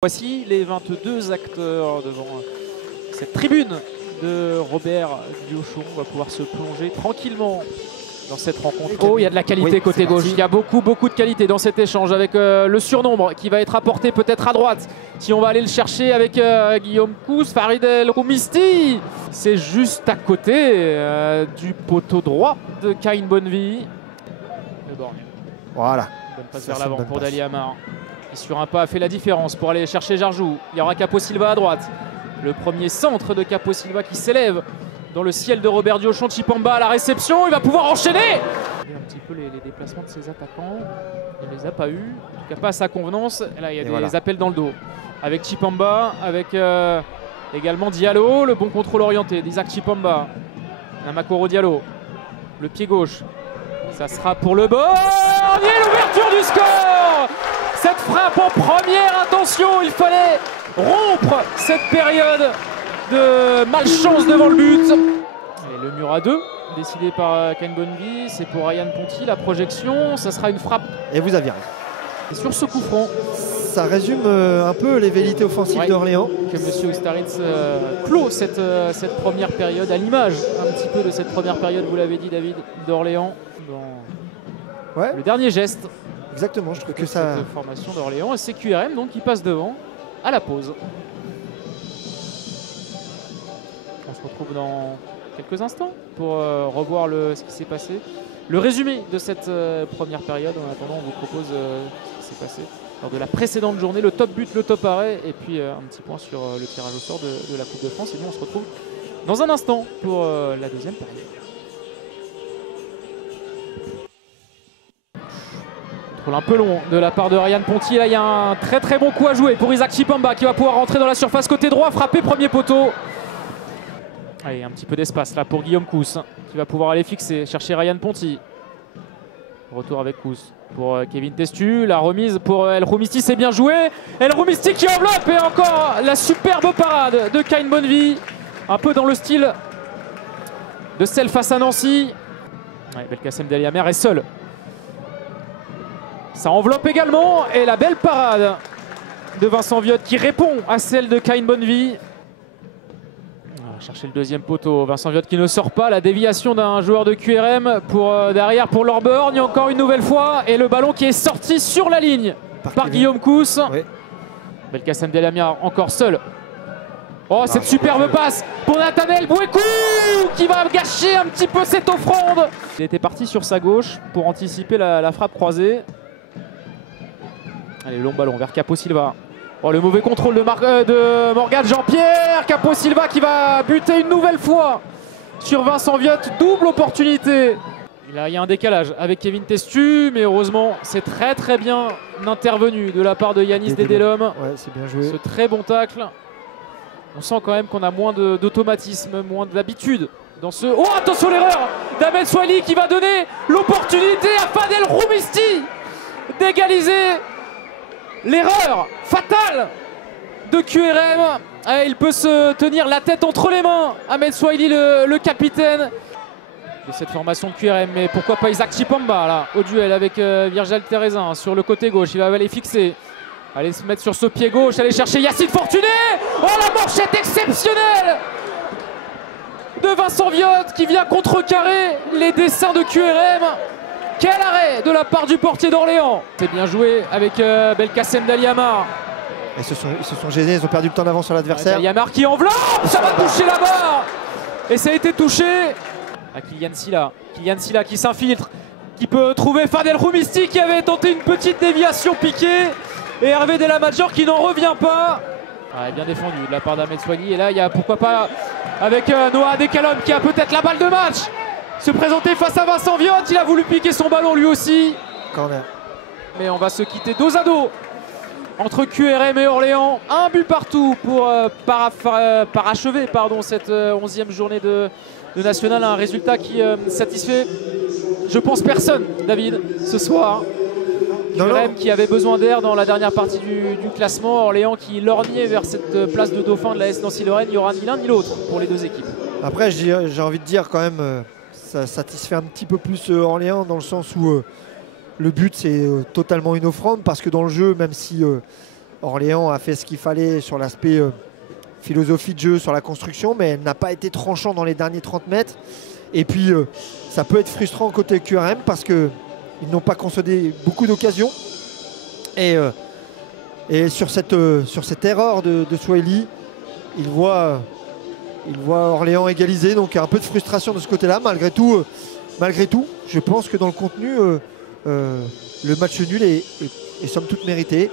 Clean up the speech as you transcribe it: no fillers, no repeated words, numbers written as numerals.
Voici les 22 acteurs devant cette tribune de Robert Diochon. On va pouvoir se plonger tranquillement dans cette rencontre. Oh, il y a de la qualité côté gauche. Il y a beaucoup de qualité dans cet échange avec le surnombre qui va être apporté peut-être à droite. Si on va aller le chercher avec Guillaume Cousse, Farid El Roumisti. C'est juste à côté du poteau droit de Kain Bonnevie. Le Borgne. Voilà. Bonne passe vers l'avant pour Dali Amar. Qui sur un pas a fait la différence pour aller chercher Jarjou. Il y aura Capo Silva à droite. Le premier centre de Capo Silva qui s'élève dans le ciel de Robert Diochon. Chipamba à la réception. Il va pouvoir enchaîner. Et un petit peu les déplacements de ses attaquants. Il ne les a pas eu. En tout cas pas à sa convenance. Et là il y a des appels dans le dos. Avec Chipamba, avec également Diallo. Le bon contrôle orienté d'Isaac Chipamba. Namakoro Diallo. Le pied gauche. Ça sera pour le Borgne. Et l'ouverture du score. Cette frappe en première intention, il fallait rompre cette période de malchance devant le but. Et le mur à 2, décidé par Kain Bonnevie, c'est pour Ryan Ponty, la projection, ça sera une frappe. Et vous aviez raison. Et sur ce coup franc. Ça résume un peu les velléités offensives d'Orléans. Que M. Ustaritz clôt cette première période, à l'image un petit peu de cette première période, vous l'avez dit David, d'Orléans, dans le dernier geste. Exactement, je trouve que ça... Cette formation d'Orléans, et c'est QRM donc qui passe devant à la pause. On se retrouve dans quelques instants pour revoir ce qui s'est passé. Le résumé de cette première période. En attendant, on vous propose ce qui s'est passé lors de la précédente journée, le top but, le top arrêt, et puis un petit point sur le tirage au sort de la Coupe de France. Et nous, on se retrouve dans un instant pour la deuxième période. Un peu long de la part de Ryan Ponty. Là, il y a un très bon coup à jouer pour Isaac Chipamba qui va pouvoir rentrer dans la surface côté droit, frapper premier poteau. Allez, un petit peu d'espace là pour Guillaume Cousse qui va pouvoir aller fixer, chercher Ryan Ponty. Retour avec Cousse pour Kevin Testu. La remise pour El Roumisti, c'est bien joué. El Roumisti qui enveloppe et encore la superbe parade de Kain Bonnevie. Un peu dans le style de celle face à Nancy. Ouais, Belkacem Dali Amar est seul. Ça enveloppe également et la belle parade de Vincent Viotte qui répond à celle de Kain Bonnevie. On va chercher le deuxième poteau. Vincent Viotte qui ne sort pas. La déviation d'un joueur de QRM pour derrière pour Laure Borgne encore une nouvelle fois. Et le ballon qui est sorti sur la ligne par Guillaume Cousse. Oui. Belkacem Dali Amar encore seul. Oh, cette superbe passe pour Nathanaël Bouékou qui va gâcher un petit peu cette offrande. Il était parti sur sa gauche pour anticiper la frappe croisée. Allez, long ballon vers Capo Silva. Oh, le mauvais contrôle de Morgane Jean-Pierre. Capo Silva qui va buter une nouvelle fois sur Vincent Viotte. Double opportunité. Là, il y a un décalage avec Kevin Testu, mais heureusement, c'est très bien intervenu de la part de Yanis Dedelhomme. Ouais, c'est bien joué. Ce très bon tacle. On sent quand même qu'on a moins d'automatisme, moins d'habitude dans ce... Oh, attention l'erreur d'Ahmed Souali qui va donner l'opportunité à Fadel Roumisti d'égaliser. L'erreur fatale de QRM. Et il peut se tenir la tête entre les mains. Ahmed Souaili, le capitaine de cette formation de QRM. Mais pourquoi pas Isaac Chipamba là, au duel avec Virgile Thérézin sur le côté gauche. Il va aller fixer. Aller se mettre sur ce pied gauche. Aller chercher Yacine Fortuné. Oh, la manchette exceptionnelle de Vincent Viotte qui vient contrecarrer les dessins de QRM. Quel arrêt de la part du portier d'Orléans. C'est bien joué avec Belkacem Dali Amar. Ils se sont gênés, ils ont perdu le temps d'avance sur l'adversaire. Dali Amar qui enveloppe, ça va toucher la barre. Et ça a été touché. À Kylian Silla. Kylian Silla qui s'infiltre, qui peut trouver Fadel Roumisti qui avait tenté une petite déviation piquée. Et Hervé Delamadjor qui n'en revient pas. Ah, bien défendu de la part d'Ahmed Souali. Et là, il y a pourquoi pas avec Noah Dekalom qui a peut-être la balle de match. Se présenter face à Vincent Viotte, il a voulu piquer son ballon lui aussi. Corner. Mais on va se quitter dos à dos entre QRM et Orléans. Un but partout pour parachever cette 11e journée de National. Un résultat qui satisfait, je pense, personne, David, ce soir. QRM qui avait besoin d'air dans la dernière partie du classement. Orléans qui lorgnait vers cette place de dauphin de la S Nancy-Lorraine. Il n'y aura ni l'un ni l'autre pour les deux équipes. Après, j'ai envie de dire quand même... Ça satisfait un petit peu plus Orléans dans le sens où le but c'est totalement une offrande parce que dans le jeu, même si Orléans a fait ce qu'il fallait sur l'aspect philosophie de jeu, sur la construction, mais elle n'a pas été tranchant dans les derniers 30 mètres. Et puis ça peut être frustrant côté QRM parce qu'ils n'ont pas concédé beaucoup d'occasions. Et sur cette erreur de Swahili, il voit Orléans égaliser, donc un peu de frustration de ce côté-là. Malgré tout, je pense que dans le contenu, le match nul est somme toute mérité.